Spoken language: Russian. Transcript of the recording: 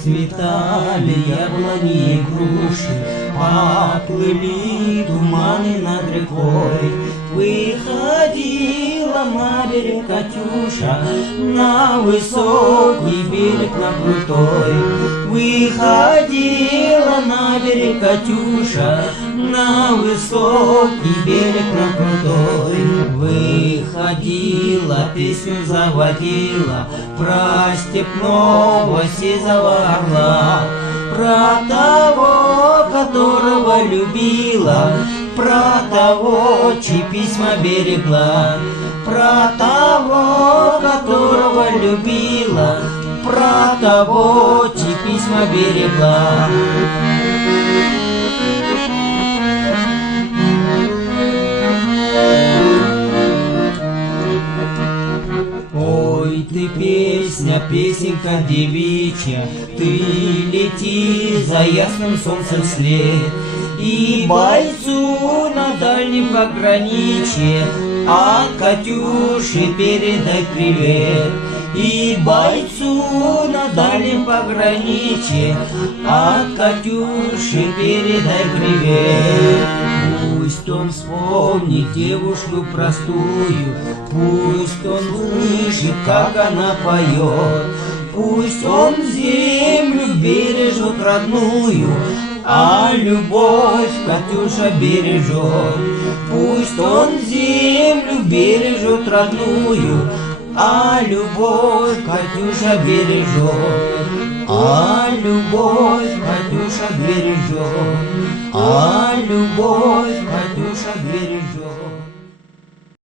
Расцветали яблони и груши, поплыли туманы над рекой. Выходила на берег Катюша, на высокий берег, на крутой. Выходила на берег Катюша, на высокий берег, на крутой. Выходила, песню заводила про степного сизого орла, про того, которого любила, про того, чьи письма берегла, про того, которого любила, про того, чьи письма берегла. Ой, ты песня, песенка девичья, ты лети за ясным солнцем вслед, и бойцу на дальнем пограничье от Катюши передай привет. И бойцу на дальнем пограничье от Катюши передай привет. Пусть он вспомнит девушку простую, пусть он слышит, как она поет, пусть он землю бережет родную, а любовь Катюша бережет. Пусть он землю бережет родную, а любовь Катюша бережет. А любовь Катюша бережет. А любовь Катюша бережет.